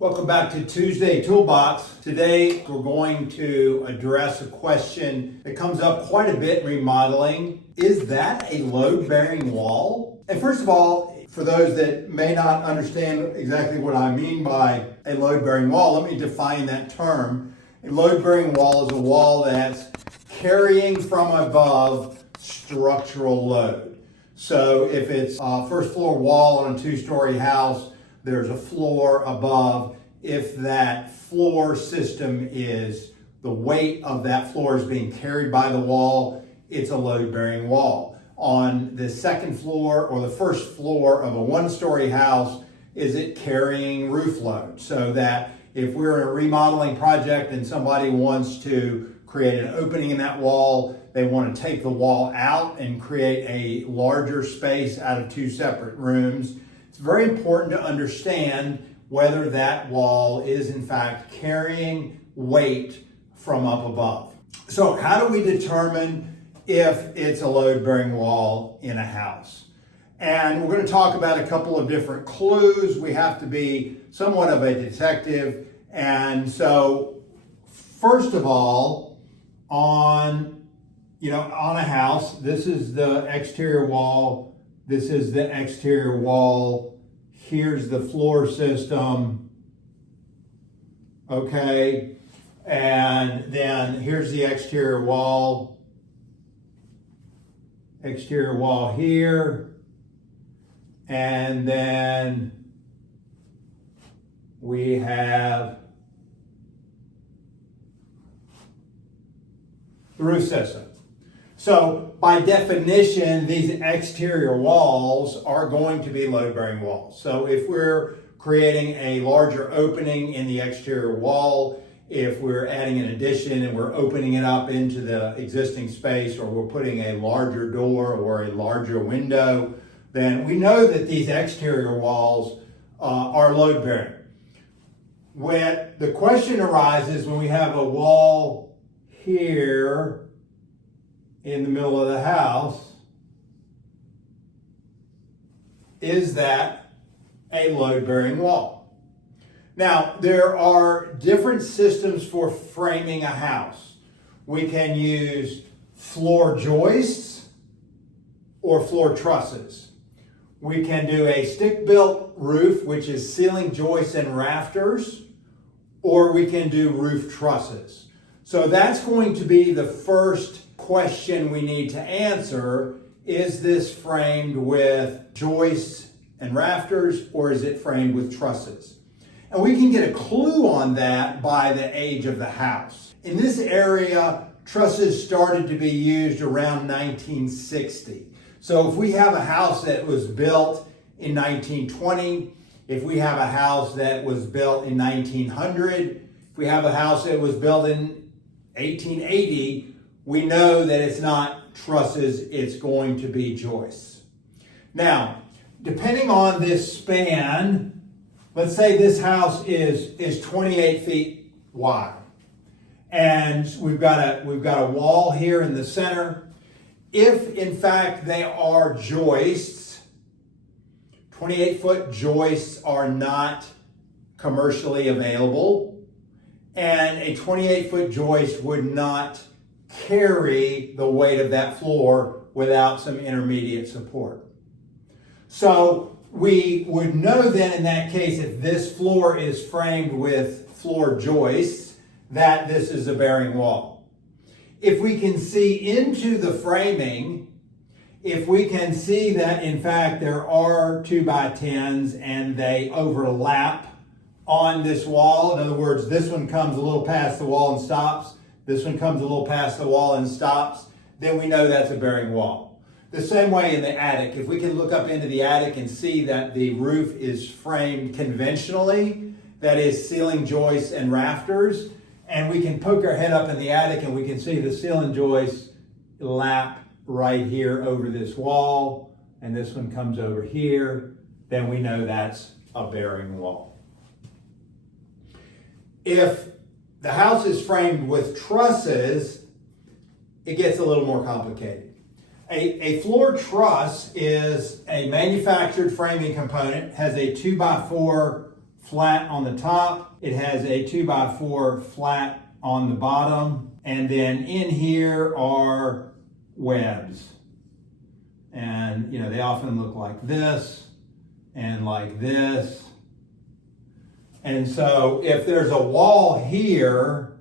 Welcome back to Tuesday Toolbox. Today we're going to address a question that comes up quite a bit in remodeling. Is that a load-bearing wall? And first of all, for those that may not understand exactly what I mean by a load-bearing wall, let me define that term. A load-bearing wall is a wall that's carrying from above structural load. So if it's a first floor wall on a two-story house, there's a floor above. If that floor system is, the weight of that floor is being carried by the wall, it's a load-bearing wall. On the second floor or the first floor of a one-story house, is it carrying roof load? So that if we're in a remodeling project and somebody wants to create an opening in that wall, they want to take the wall out and create a larger space out of two separate rooms. It's very important to understand whether that wall is in fact carrying weight from up above. So how do we determine if it's a load-bearing wall in a house? And we're going to talk about a couple of different clues. We have to be somewhat of a detective. And so first of all, on a house, this is the exterior wall. This is the exterior wall. Here's the floor system. Okay. And then here's the exterior wall. Exterior wall here. And then we have the roof system. So by definition, these exterior walls are going to be load-bearing walls. So if we're creating a larger opening in the exterior wall, if we're adding an addition and we're opening it up into the existing space, or we're putting a larger door or a larger window, then we know that these exterior walls are load-bearing. When the question arises when we have a wall here in the middle of the house, is that a load-bearing wall? Now, there are different systems for framing a house. We can use floor joists or floor trusses. We can do a stick-built roof, which is ceiling joists and rafters, or we can do roof trusses. So that's going to be the first question we need to answer. Is this framed with joists and rafters, or is it framed with trusses? And we can get a clue on that by the age of the house. In this area, trusses started to be used around 1960. So if we have a house that was built in 1920, if we have a house that was built in 1900, if we have a house that was built in 1880, we know that it's not trusses, it's going to be joists. Now, depending on this span, let's say this house is 28 feet wide. And we've got a wall here in the center. If in fact they are joists, 28-foot joists are not commercially available, and a 28-foot joist would not carry the weight of that floor without some intermediate support. So we would know then in that case, if this floor is framed with floor joists, that this is a bearing wall. If we can see into the framing, if we can see that in fact there are 2x10s and they overlap on this wall, in other words, this one comes a little past the wall and stops, this one comes a little past the wall and stops, then we know that's a bearing wall. The same way in the attic. If we can look up into the attic and see that the roof is framed conventionally, that is ceiling joists and rafters, and we can poke our head up in the attic and we can see the ceiling joists lap right here over this wall, and this one comes over here, then we know that's a bearing wall. If the house is framed with trusses, it gets a little more complicated. A floor truss is a manufactured framing component, has a 2x4 flat on the top. It has a 2x4 flat on the bottom. And then in here are webs. And they often look like this and like this. And so if there's a wall here,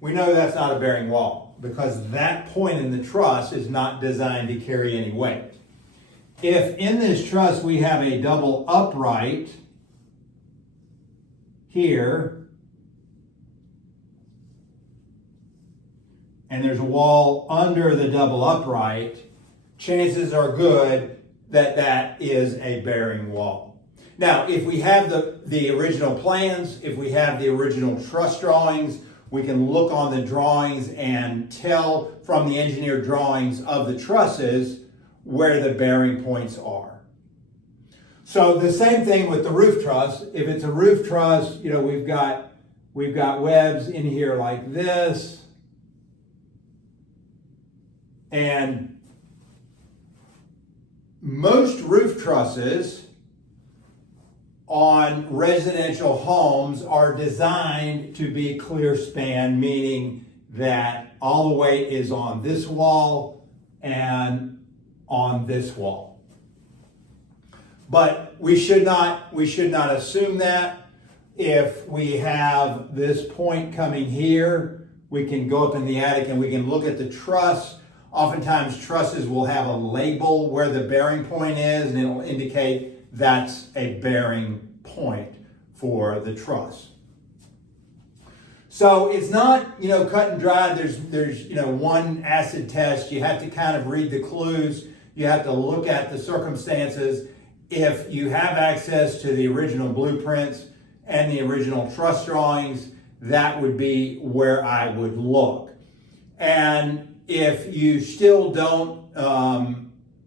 we know that's not a bearing wall because that point in the truss is not designed to carry any weight. If in this truss we have a double upright here, and there's a wall under the double upright, chances are good that that is a bearing wall. Now, if we have the original plans, if we have the original truss drawings, we can look on the drawings and tell from the engineered drawings of the trusses where the bearing points are. So the same thing with the roof truss. If it's a roof truss, we've got webs in here like this. And most roof trusses on residential homes are designed to be clear span, meaning that all the weight is on this wall and on this wall. But we should not assume that. If we have this point coming here, we can go up in the attic and we can look at the truss. Oftentimes trusses will have a label where the bearing point is, and it'll indicate that's a bearing point for the truss. So it's not, cut and dry. There's one acid test. You have to kind of read the clues. You have to look at the circumstances. If you have access to the original blueprints and the original truss drawings, that would be where I would look. And if you still don't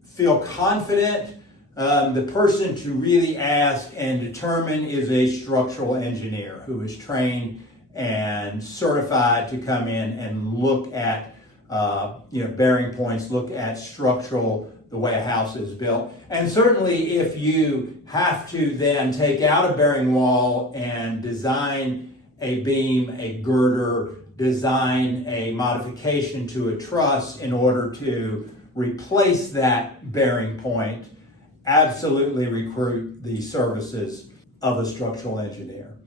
feel confident, the person to really ask and determine is a structural engineer who is trained and certified to come in and look at bearing points, look at the way a house is built. And certainly if you have to then take out a bearing wall and design a beam, a girder, design a modification to a truss in order to replace that bearing point, absolutely recruit the services of a structural engineer.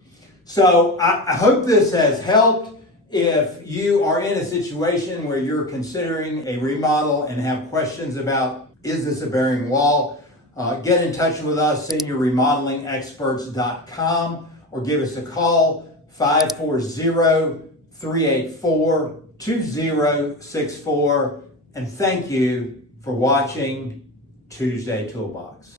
So I hope this has helped. If you are in a situation where you're considering a remodel and have questions about, is this a bearing wall, get in touch with us, seniorremodelingexperts.com, or give us a call, 540-384-2064. And thank you for watching Tuesday Toolbox.